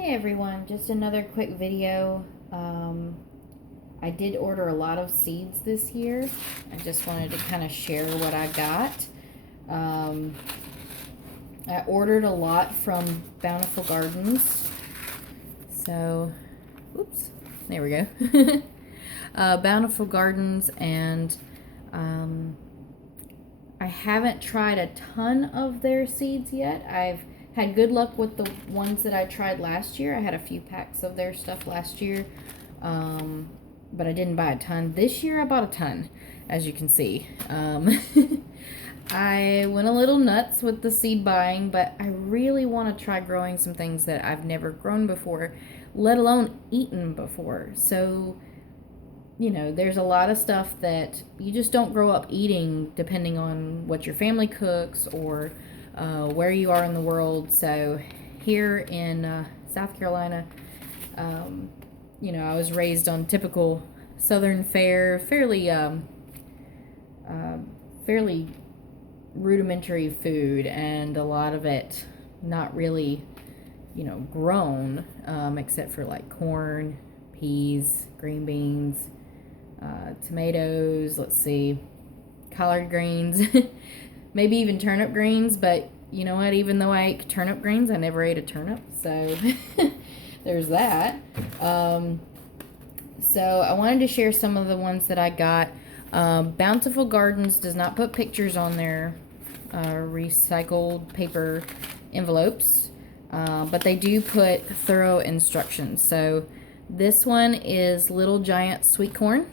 Hey everyone, just another quick video. I did order a lot of seeds this year. I just wanted to kind of share what I got. I ordered a lot from Bountiful Gardens. So, oops, there we go. Bountiful Gardens, and I haven't tried a ton of their seeds yet. I've had good luck with the ones that I tried last year. I had a few packs of their stuff last year, but I didn't buy a ton. This year I bought a ton, as you can see. I went a little nuts with the seed buying, but I really want to try growing some things that I've never grown before, let alone eaten before. So, you know, there's a lot of stuff that you just don't grow up eating depending on what your family cooks or where you are in the world. So here in South Carolina, you know, I was raised on typical Southern fare, fairly rudimentary food, and a lot of it not really, you know, grown, except for like corn, peas, green beans, tomatoes, let's see, collard greens, maybe even turnip greens. But you know what, even though I ate turnip greens, I never ate a turnip, so there's that. So I wanted to share some of the ones that I got. Bountiful Gardens does not put pictures on their recycled paper envelopes, but they do put thorough instructions. So this one is Little Giant Sweet Corn.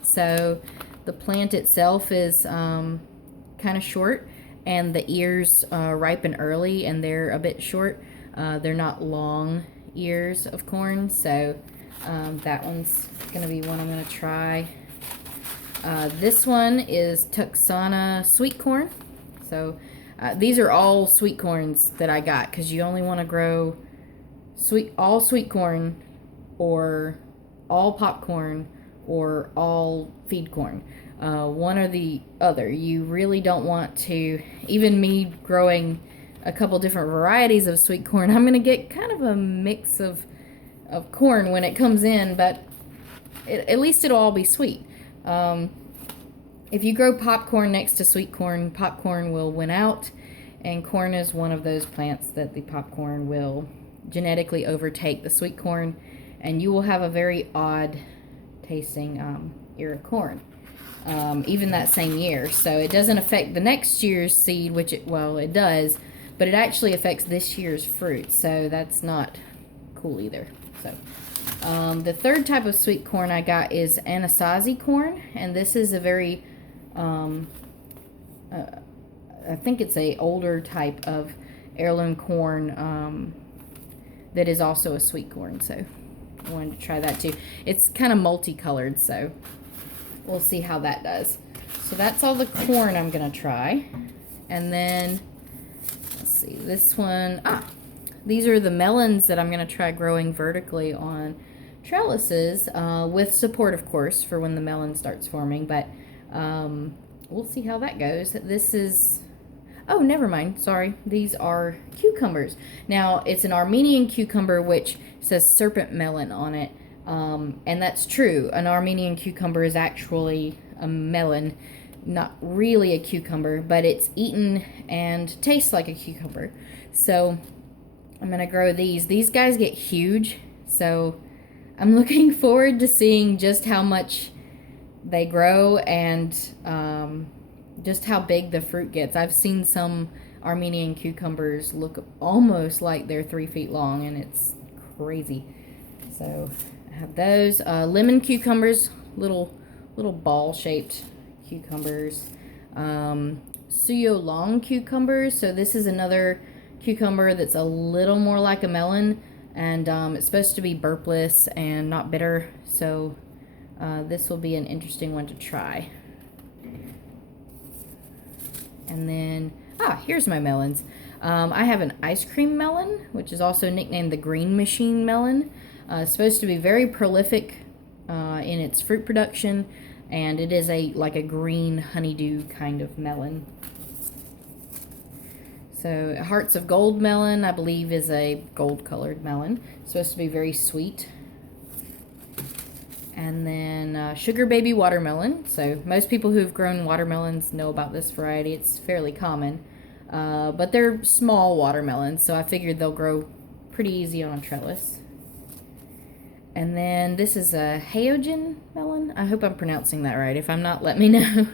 So the plant itself is kind of short, and the ears ripen early, and they're a bit short. They're not long ears of corn, so that one's going to be one I'm going to try. This one is Tuxana Sweet Corn. So these are all sweet corns that I got, because you only want to grow all sweet corn, or all popcorn, or all feed corn. One or the other. You really don't want to, even me growing a couple different varieties of sweet corn, I'm going to get kind of a mix of corn when it comes in, but at least it'll all be sweet. If you grow popcorn next to sweet corn, popcorn will win out, and corn is one of those plants that the popcorn will genetically overtake the sweet corn, and you will have a very odd tasting ear of corn, even that same year. So it doesn't affect the next year's seed, which it does, but it actually affects this year's fruit, so that's not cool either. So the third type of sweet corn I got is Anasazi corn, and this is a very I think it's a older type of heirloom corn that is also a sweet corn, so I wanted to try that too. It's kind of multicolored, so we'll see how that does. So that's all the corn I'm gonna try. And then let's see, this one, these are the melons that I'm gonna try growing vertically on trellises, with support, of course, for when the melon starts forming, but we'll see how that goes. This is, oh, never mind, sorry, these are cucumbers. Now, it's an Armenian cucumber, which says serpent melon on it, and that's true. An Armenian cucumber is actually a melon, not really a cucumber, but it's eaten and tastes like a cucumber. So I'm gonna grow these. These guys get huge, so I'm looking forward to seeing just how much they grow, and just how big the fruit gets. I've seen some Armenian cucumbers look almost like they're 3 feet long, and it's crazy. So I have those. Lemon cucumbers, little ball-shaped cucumbers. Suyo long cucumbers. So this is another cucumber that's a little more like a melon, and it's supposed to be burpless and not bitter, so this will be an interesting one to try. And then, here's my melons. I have an ice cream melon, which is also nicknamed the green machine melon. It's supposed to be very prolific in its fruit production, and it is like a green honeydew kind of melon. So Hearts of Gold melon, I believe, is a gold colored melon. It's supposed to be very sweet. And then Sugar Baby watermelon. So most people who've grown watermelons know about this variety. It's fairly common. But they're small watermelons, so I figured they'll grow pretty easy on a trellis. And then this is a Haogen melon. I hope I'm pronouncing that right. If I'm not, let me know.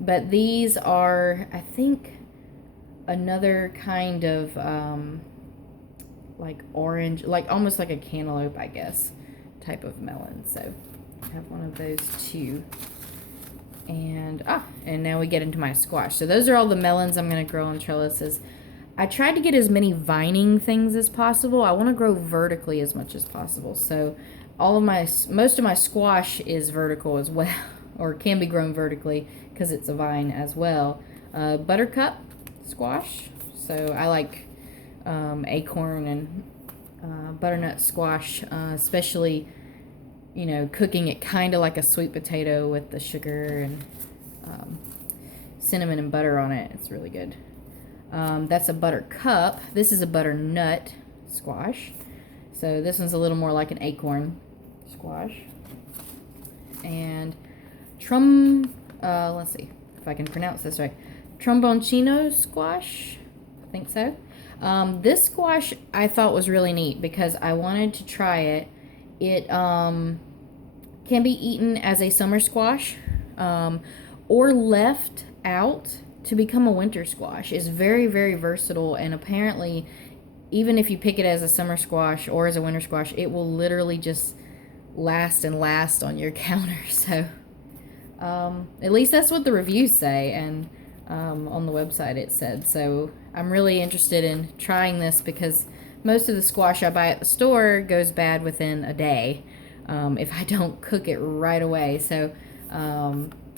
But these are, I think, another kind of like orange, like almost like a cantaloupe, I guess, type of melon. So I have one of those too. And now we get into my squash. So those are all the melons I'm going to grow on trellises. I tried to get as many vining things as possible. I want to grow vertically as much as possible. So most of my squash is vertical as well, or can be grown vertically because it's a vine as well. Buttercup squash. So I like acorn and butternut squash, especially, you know, cooking it kind of like a sweet potato with the sugar and cinnamon and butter on it. It's really good. That's a buttercup. This is a butternut squash. So this one's a little more like an acorn squash. And let's see if I can pronounce this right. Tromboncino squash. I think so. This squash I thought was really neat because I wanted to try it. It can be eaten as a summer squash or left out to become a winter squash. It's very, very versatile, and apparently even if you pick it as a summer squash or as a winter squash, it will literally just last and last on your counter. So at least that's what the reviews say, and on the website it said. So I'm really interested in trying this because most of the squash I buy at the store goes bad within a day if I don't cook it right away. So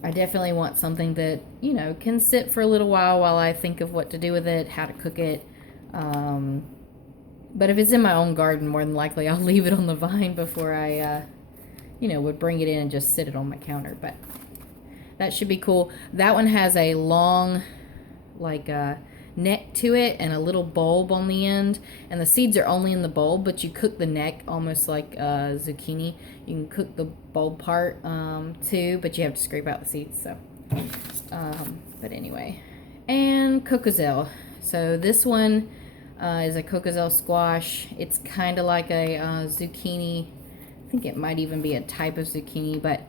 I definitely want something that, you know, can sit for a little while I think of what to do with it, how to cook it. But if it's in my own garden, more than likely I'll leave it on the vine before I, you know, would bring it in and just sit it on my counter. But that should be cool. That one has a long, like, neck to it and a little bulb on the end, and the seeds are only in the bulb, but you cook the neck almost like zucchini. You can cook the bulb part too, but you have to scrape out the seeds. So but anyway, and cocozelle. So this one is a cocozelle squash. It's kind of like a zucchini. I think it might even be a type of zucchini, but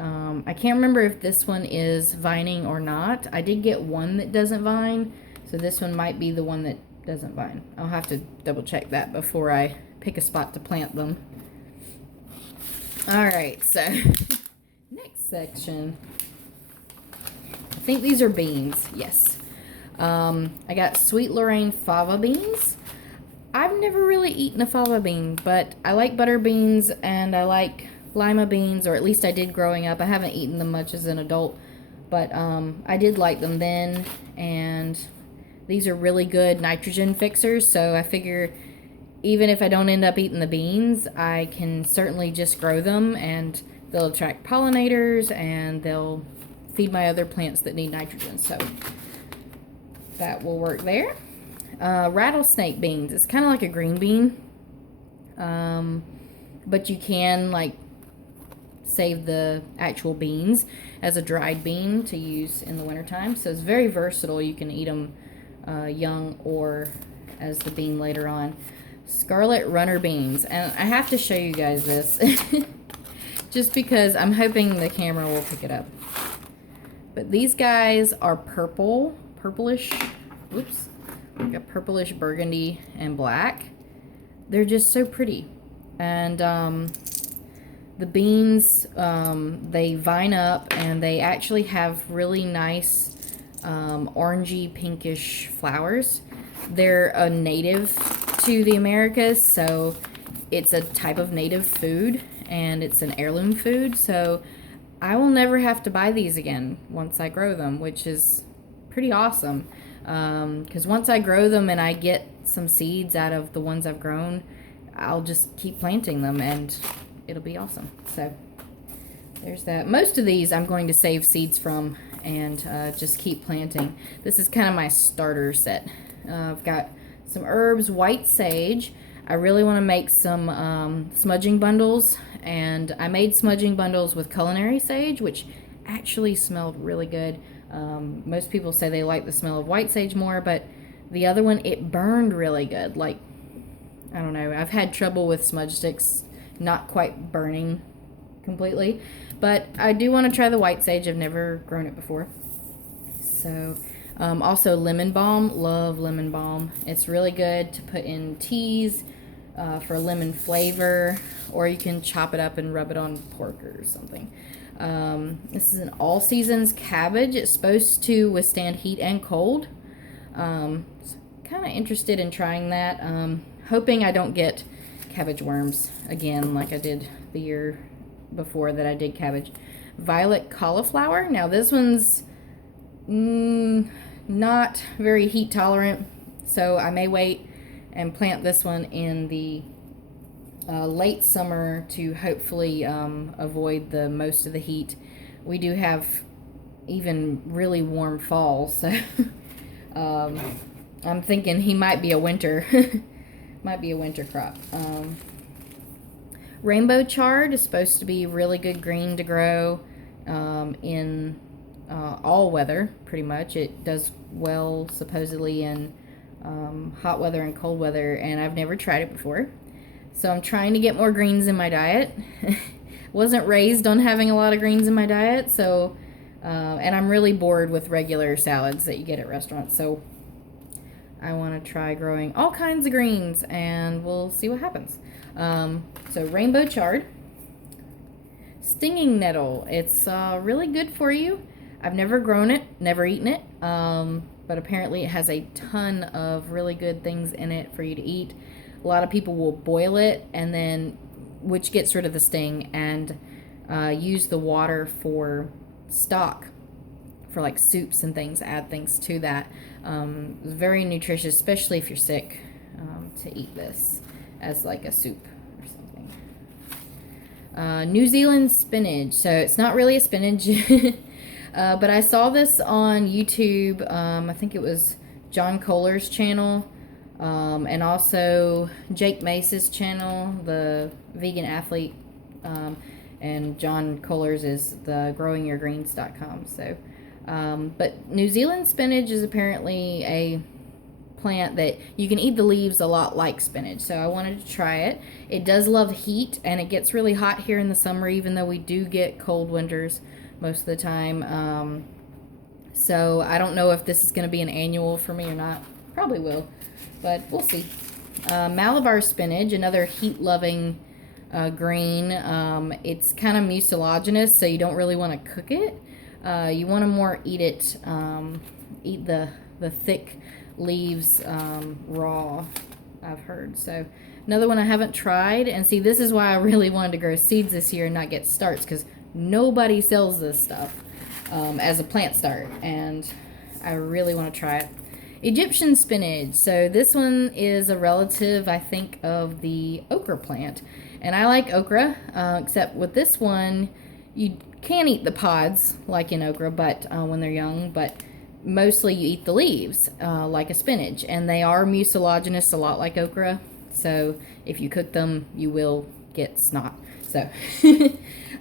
I can't remember if this one is vining or not. I did get one that doesn't vine, so this one might be the one that doesn't vine. I'll have to double check that before I pick a spot to plant them. Alright, so next section. I think these are beans. Yes. I got Sweet Lorraine fava beans. I've never really eaten a fava bean, but I like butter beans and I like lima beans, or at least I did growing up. I haven't eaten them much as an adult, but I did like them then, and these are really good nitrogen fixers, so I figure even if I don't end up eating the beans, I can certainly just grow them, and they'll attract pollinators, and they'll feed my other plants that need nitrogen, so that will work there. Rattlesnake beans. It's kind of like a green bean, but you can, like, save the actual beans as a dried bean to use in the wintertime. So it's very versatile. You can eat them young or as the bean later on. Scarlet runner beans. And I have to show you guys this just because I'm hoping the camera will pick it up. But these guys are purplish, whoops, like a purplish burgundy and black. They're just so pretty. And the beans, they vine up, and they actually have really nice orangey pinkish flowers. They're a native to the Americas, so it's a type of native food, and it's an heirloom food, so I will never have to buy these again once I grow them, which is pretty awesome, because once I grow them and I get some seeds out of the ones I've grown, I'll just keep planting them, and it'll be awesome. So there's that. Most of these I'm going to save seeds from and just keep planting. This is kind of my starter set. I've got some herbs, white sage. I really want to make some smudging bundles, and I made smudging bundles with culinary sage, which actually smelled really good. Most people say they like the smell of white sage more, but the other one, it burned really good. Like, I don't know, I've had trouble with smudge sticks not quite burning completely, but I do want to try the white sage. I've never grown it before. So also lemon balm. Love lemon balm. It's really good to put in teas for lemon flavor, or you can chop it up and rub it on pork or something. This is an all seasons cabbage. It's supposed to withstand heat and cold. So kind of interested in trying that. Hoping I don't get cabbage worms again like I did the year before that I did cabbage. Violet cauliflower. Now this one's not very heat tolerant, so I may wait and plant this one in the late summer to hopefully avoid the most of the heat. We do have even really warm falls, so I'm thinking he might be a winter might be a winter crop. Rainbow chard is supposed to be really good green to grow in all weather, pretty much. It does well supposedly in hot weather and cold weather, and I've never tried it before. So I'm trying to get more greens in my diet. Wasn't raised on having a lot of greens in my diet, so and I'm really bored with regular salads that you get at restaurants, so I want to try growing all kinds of greens, and we'll see what happens. So rainbow chard. Stinging nettle. It's really good for you. I've never grown it, never eaten it, but apparently it has a ton of really good things in it for you to eat. A lot of people will boil it, and then, which gets rid of the sting, and use the water for stock, for like soups and things, add things to that. Very nutritious, especially if you're sick, to eat this as like a soup or something. New Zealand spinach. So it's not really a spinach, but I saw this on YouTube. I think it was John Kohler's channel, and also Jake Mace's channel, the vegan athlete, and John Kohler's is the growingyourgreens.com. So but New Zealand spinach is apparently a plant that you can eat the leaves a lot like spinach, so I wanted to try it. It does love heat, and it gets really hot here in the summer, even though we do get cold winters most of the time. So I don't know if this is going to be an annual for me or not. Probably will, but we'll see. Malabar spinach, another heat-loving green. It's kind of mucilaginous, so you don't really want to cook it. You want to more eat it, eat the thick leaves raw, I've heard. So another one I haven't tried. And see, this is why I really wanted to grow seeds this year and not get starts, because nobody sells this stuff as a plant start, and I really want to try it. Egyptian spinach. So this one is a relative, I think, of the okra plant, and I like okra, except with this one you can eat the pods like in okra, but when they're young, but mostly you eat the leaves like a spinach, and they are mucilaginous a lot like okra, so if you cook them you will get snot. So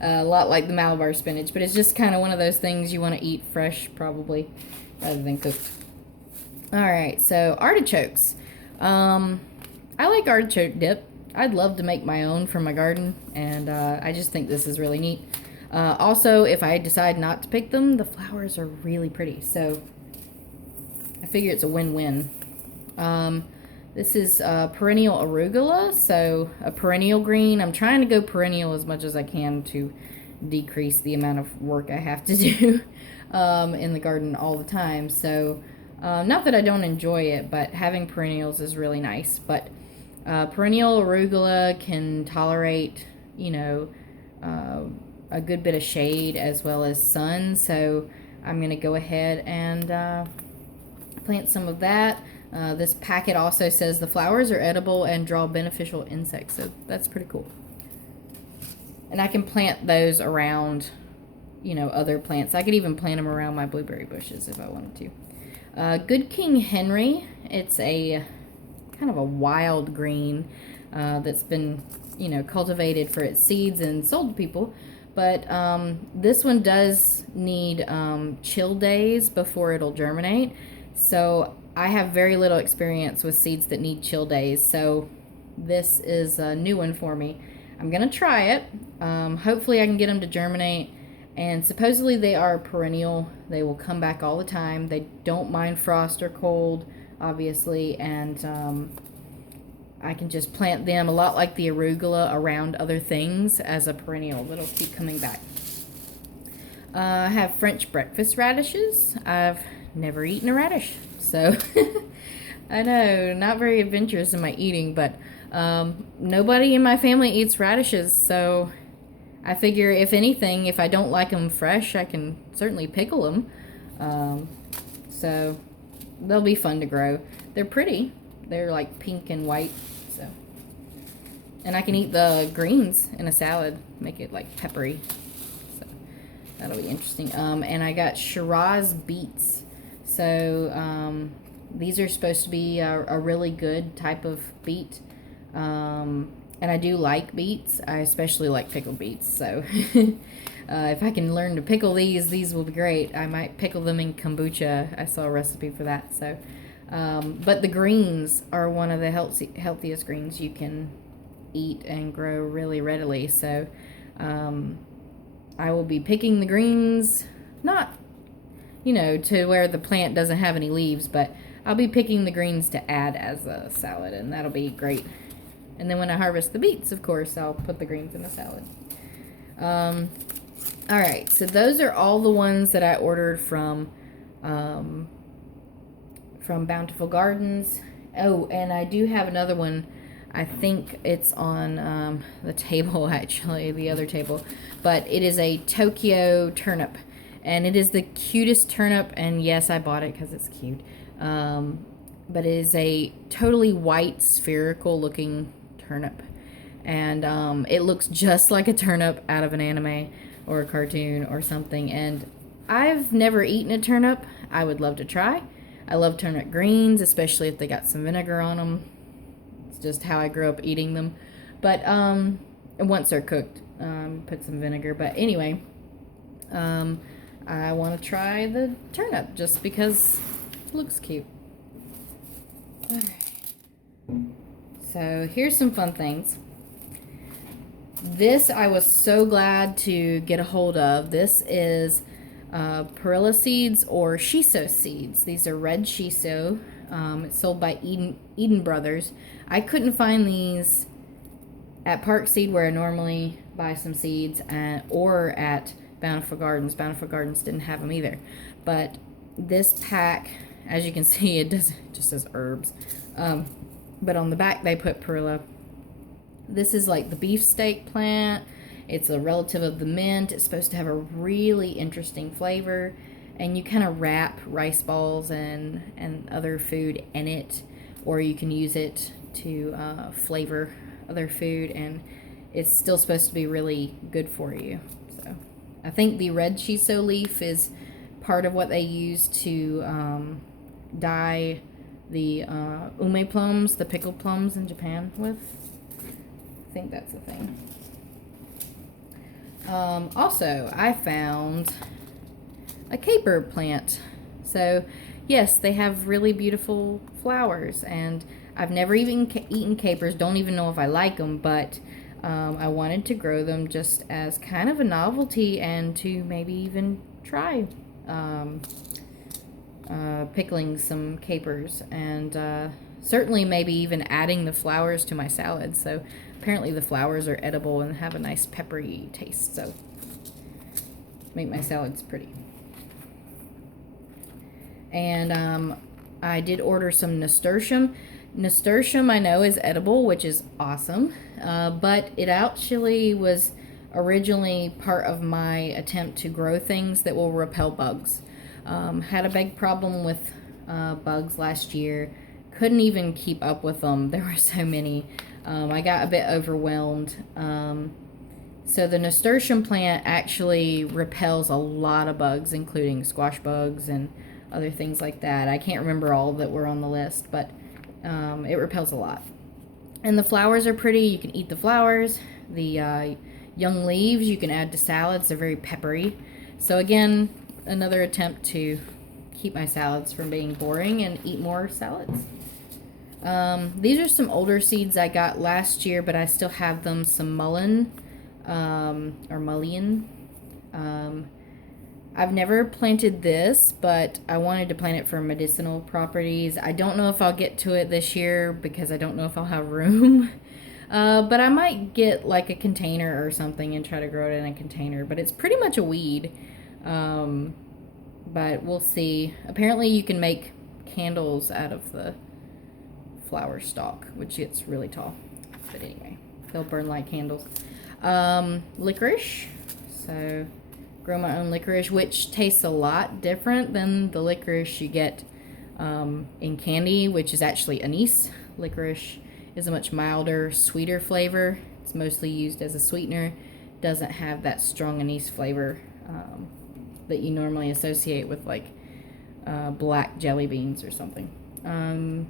a lot like the Malabar spinach, but it's just kind of one of those things you want to eat fresh probably rather than cooked. Alright, so artichokes. I like artichoke dip. I'd love to make my own from my garden, and I just think this is really neat. Also, if I decide not to pick them, the flowers are really pretty, so I figure it's a win-win. This is perennial arugula, so a perennial green. I'm trying to go perennial as much as I can to decrease the amount of work I have to do in the garden all the time. So not that I don't enjoy it, but having perennials is really nice. But perennial arugula can tolerate, you know, a good bit of shade as well as sun, so I'm going to go ahead and plant some of that. This packet also says the flowers are edible and draw beneficial insects, so that's pretty cool. And I can plant those around you know, other plants. I could even plant them around my blueberry bushes if I wanted to. Good King Henry. It's a kind of a wild green that's been, you know, cultivated for its seeds and sold to people. But this one does need chill days before it'll germinate. So I have very little experience with seeds that need chill days. So this is a new one for me. I'm going to try it. Hopefully I can get them to germinate. And supposedly they are perennial. They will come back all the time. They don't mind frost or cold, obviously. And I can just plant them a lot like the arugula around other things as a perennial that'll keep coming back. I have French breakfast radishes. I've never eaten a radish, so I know, not very adventurous in my eating, but nobody in my family eats radishes, so I figure if anything, if I don't like them fresh, I can certainly pickle them. So they'll be fun to grow. They're pretty. They're like pink and white, so. And I can eat the greens in a salad, make it like peppery. So that'll be interesting. And I got Shiraz beets. So these are supposed to be a really good type of beet. And I do like beets. I especially like pickled beets. So if I can learn to pickle these will be great. I might pickle them in kombucha. I saw a recipe for that. So, but the greens are one of the healthiest greens you can eat and grow really readily. So I will be picking the greens, not, you know, to where the plant doesn't have any leaves, but I'll be picking the greens to add as a salad, and that'll be great. And then when I harvest the beets, of course, I'll put the greens in the salad. All right, so those are all the ones that I ordered from Bountiful Gardens. Oh, and I do have another one. I think it's on the table, actually, the other table. But it is a Tokyo turnip. And it is the cutest turnip. And yes, I bought it because it's cute. But it is a totally white, spherical looking turnip. And it looks just like a turnip out of an anime or a cartoon or something. And I've never eaten a turnip. I would love to try. I love turnip greens, especially if they got some vinegar on them. It's just how I grew up eating them. But once they're cooked, put some vinegar. But anyway, I want to try the turnip just because it looks cute. Alright. So here's some fun things. This I was so glad to get a hold of. This is perilla seeds or shiso seeds. These are red shiso. It's sold by Eden Brothers. I couldn't find these at Park Seed where I normally buy some seeds, or at Bountiful Gardens. Bountiful Gardens didn't have them either. But this pack, as you can see, it just says herbs. But on the back they put perilla. This is like the beefsteak plant. It's a relative of the mint. It's supposed to have a really interesting flavor. And you kind of wrap rice balls and other food in it. Or you can use it to flavor other food. And it's still supposed to be really good for you. So I think the red shiso leaf is part of what they use to dye the ume plums, the pickled plums in Japan with. I think that's the thing. Also, I found a caper plant. So, yes, they have really beautiful flowers, and I've never even eaten capers. Don't even know if I like them, but I wanted to grow them just as kind of a novelty and to maybe even try pickling some capers, and certainly maybe even adding the flowers to my salad. So apparently the flowers are edible and have a nice peppery taste, so make my salads pretty. And I did order some nasturtium. Nasturtium I know is edible, which is awesome, but it actually was originally part of my attempt to grow things that will repel bugs. Had a big problem with bugs last year. Couldn't even keep up with them. There were so many. I got a bit overwhelmed. So the nasturtium plant actually repels a lot of bugs, including squash bugs and other things like that. I can't remember all that were on the list, but it repels a lot. And the flowers are pretty. You can eat the flowers. The young leaves you can add to salads. They're very peppery. So again, another attempt to keep my salads from being boring and eat more salads. These are some older seeds I got last year, but I still have them. Some mullein, or mullein. I've never planted this, but I wanted to plant it for medicinal properties. I don't know if I'll get to it this year because I don't know if I'll have room. But I might get like a container or something and try to grow it in a container. But it's pretty much a weed. But we'll see. Apparently you can make candles out of the flower stalk, which gets really tall. But anyway, they'll burn like candles. Licorice. So grow my own licorice, which tastes a lot different than the licorice you get in candy, which is actually anise. Licorice is a much milder, sweeter flavor. It's mostly used as a sweetener. Doesn't have that strong anise flavor that you normally associate with like black jelly beans or something.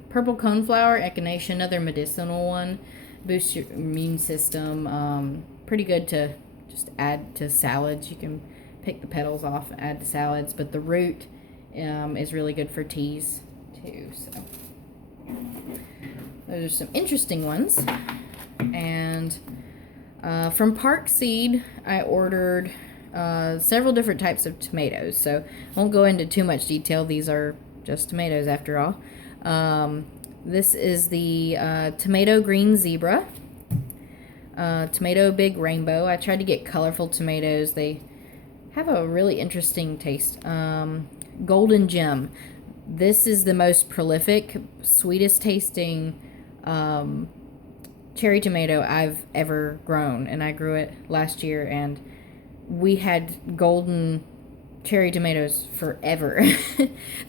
Purple coneflower, echinacea, another medicinal one. Boosts your immune system. Pretty good to just add to salads. You can pick the petals off and add to salads, but the root is really good for teas too. So those are some interesting ones. And from Park Seed, I ordered several different types of tomatoes. So I won't go into too much detail. These are just tomatoes after all. This is the tomato green zebra, tomato big rainbow. I tried to get colorful tomatoes. They have a really interesting taste. Golden gem. This is the most prolific, sweetest tasting cherry tomato I've ever grown, and I grew it last year, and we had golden cherry tomatoes forever.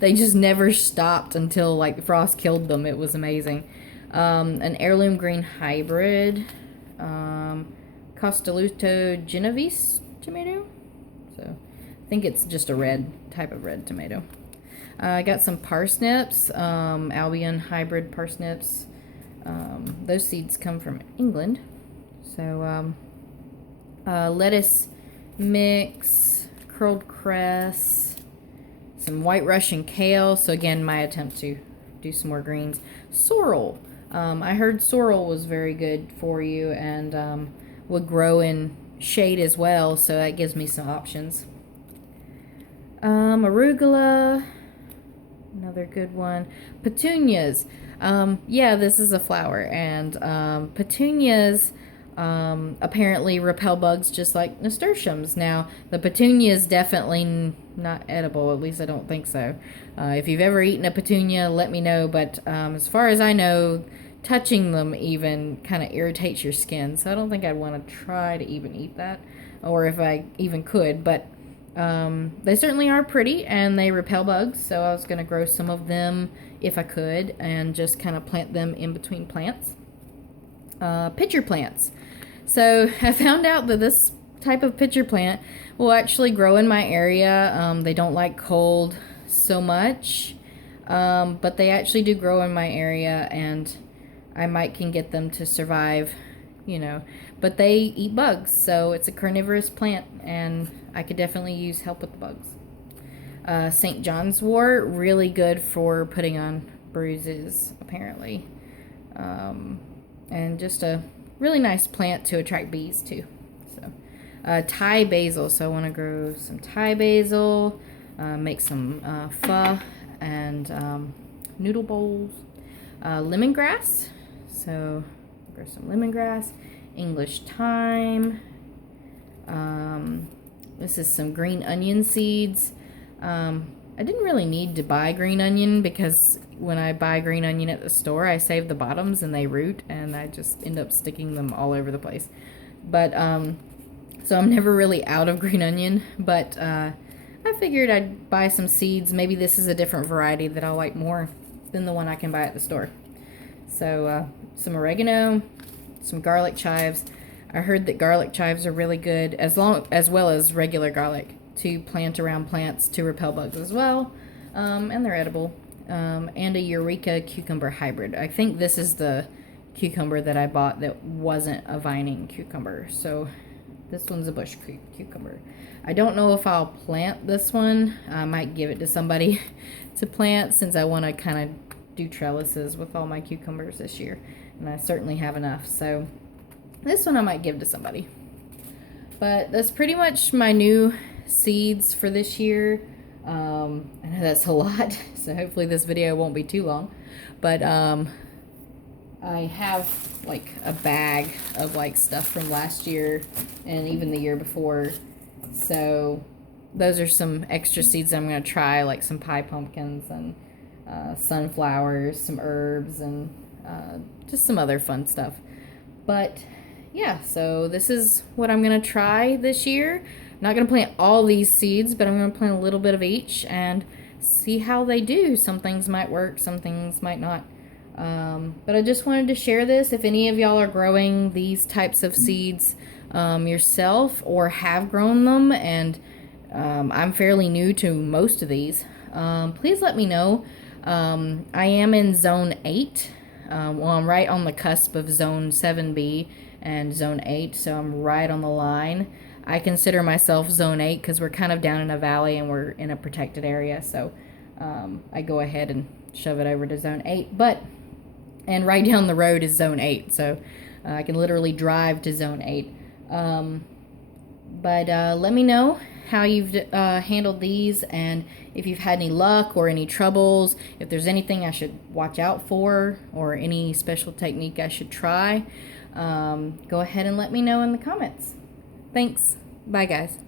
They just never stopped until like frost killed them. It was amazing. An heirloom green hybrid, Costoluto Genovese tomato. So I think it's just a red type of red tomato. I got some parsnips, Albion hybrid parsnips. Those seeds come from England. So lettuce mix, curled cress, some white Russian kale. So again, my attempt to do some more greens. Sorrel. I heard sorrel was very good for you and would grow in shade as well, so that gives me some options. Arugula, another good one. Petunias. Yeah, this is a flower, and petunias apparently repel bugs just like nasturtiums. Now, the petunia is definitely not edible, at least I don't think so. If you've ever eaten a petunia, let me know, but as far as I know, touching them even kind of irritates your skin, so I don't think I'd want to try to even eat that, or if I even could, but they certainly are pretty, and they repel bugs, so I was going to grow some of them if I could, and just kind of plant them in between plants. Pitcher plants. So I found out that this type of pitcher plant will actually grow in my area. They don't like cold so much, but they actually do grow in my area, and I might can get them to survive, you know, but they eat bugs, so it's a carnivorous plant, and I could definitely use help with the bugs. St. John's wort, really good for putting on bruises, apparently. And just a really nice plant to attract bees too. So, Thai basil, so I want to grow some Thai basil, make some pho and noodle bowls. Lemongrass, so grow some lemongrass. English thyme. This is some green onion seeds. I didn't really need to buy green onion because when I buy green onion at the store, I save the bottoms and they root, and I just end up sticking them all over the place. But so I'm never really out of green onion, but I figured I'd buy some seeds. Maybe this is a different variety that I'll like more than the one I can buy at the store. So some oregano, some garlic chives. I heard that garlic chives are really good, as well as regular garlic, to plant around plants to repel bugs as well, and they're edible. And a Eureka cucumber hybrid. I think this is the cucumber that I bought that wasn't a vining cucumber. So this one's a bush cucumber. I don't know if I'll plant this one. I might give it to somebody to plant, since I want to kind of do trellises with all my cucumbers this year. And I certainly have enough. So this one I might give to somebody. But that's pretty much my new seeds for this year. I know that's a lot, so hopefully this video won't be too long. But I have like a bag of like stuff from last year and even the year before. So those are some extra seeds I'm going to try, like some pie pumpkins and sunflowers, some herbs, and just some other fun stuff. But yeah, so this is what I'm going to try this year. I'm not going to plant all these seeds, but I'm going to plant a little bit of each and see how they do. Some things might work, some things might not. But I just wanted to share this. If any of y'all are growing these types of seeds yourself, or have grown them, and I'm fairly new to most of these, please let me know. I am in zone 8. Well, I'm right on the cusp of zone 7B and zone 8, so I'm right on the line. I consider myself zone 8 because we're kind of down in a valley and we're in a protected area, so I go ahead and shove it over to zone 8. And right down the road is zone 8, so I can literally drive to zone 8. Let me know how you've handled these, and if you've had any luck or any troubles, if there's anything I should watch out for or any special technique I should try. Go ahead and let me know in the comments. Thanks. Bye, guys.